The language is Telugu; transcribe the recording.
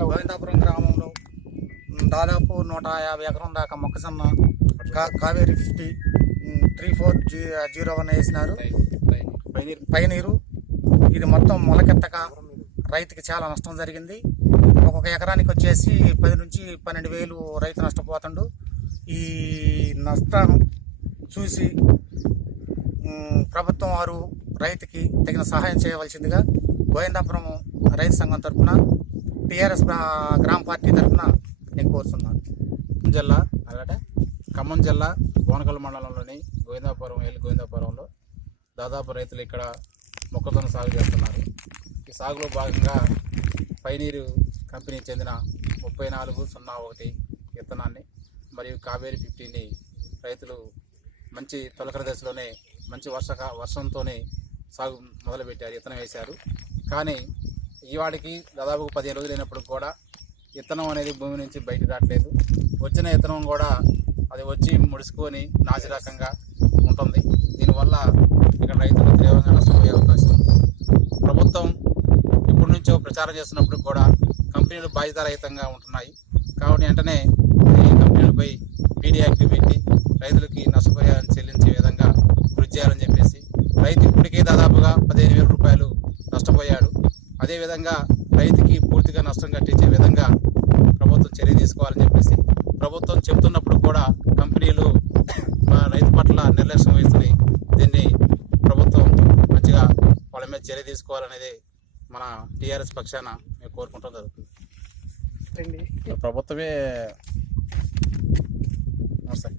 గోవిందాపురం గ్రామంలో దాదాపు 150 ఎకరం దాకా మొక్కజొన్న కావేరి 50-3401 వేసినారు. పైనీరు ఇది మొత్తం మొలకెత్తక రైతుకి చాలా నష్టం జరిగింది. ఒక్కొక్క ఎకరానికి వచ్చేసి 10 నుంచి 12,000 రైతు నష్టపోతుండు. ఈ నష్టం చూసి ప్రభుత్వం వారు రైతుకి తగిన సహాయం చేయవలసిందిగా గోవిందాపురం రైతు సంఘం తరఫున టీఆర్ఎస్ గ్రామ పార్టీ తరఫున నేను కోరుతున్నాను. జిల్లా అలాగే ఖమ్మం జిల్లా బోనకల్ మండలంలోని గోవిందాపురంలో దాదాపు రైతులు ఇక్కడ మొక్కజొన్న సాగు చేస్తున్నారు. ఈ సాగులో భాగంగా పైనీరు కంపెనీ చెందిన 3401 విత్తనాన్ని మరియు కావేరి 50ని రైతులు మంచి తొలకర దశలోనే మంచి వర్షంతోనే సాగు మొదలుపెట్టారు, విత్తనం వేశారు. కానీ ఈవాడికి దాదాపు 15 రోజులు అయినప్పుడు కూడా విత్తనం అనేది భూమి నుంచి బయటకు రావట్లేదు. వచ్చిన విత్తనం కూడా అది వచ్చి ముడుచుకొని నాసిరకంగా ఉంటుంది. దీనివల్ల ఇక్కడ రైతులు తీవ్రంగా నష్టపోయే అవకాశం ఉంది. ప్రభుత్వం ఇప్పటి నుంచో ప్రచారం చేస్తున్నప్పుడు కూడా కంపెనీలు బాధ్యతారహితంగా ఉంటున్నాయి. కాబట్టి వెంటనే ఈ కంపెనీలపై పీడీ యాక్ట్ పెట్టి రైతులకి నష్టపోయాలని చెల్లించే విధంగా కృషి చేయాలని చెప్పేసి రైతు ఇప్పటికే దాదాపుగా 15,000 రూపాయలు నష్టపోయాడు. అదేవిధంగా రైతుకి పూర్తిగా నష్టం కట్టించే విధంగా ప్రభుత్వం చర్య తీసుకోవాలని చెప్పేసి ప్రభుత్వం చెబుతున్నప్పుడు కూడా కంపెనీలు రైతు పట్ల నిర్లక్ష్యం వహిస్తుంది. దీన్ని ప్రభుత్వం మంచిగా వాళ్ళ మీద చర్య తీసుకోవాలనేది మన టీఆర్ఎస్ పక్షాన మేము కోరుకుంటాం జరుగుతుంది. ప్రభుత్వమే నమస్తే.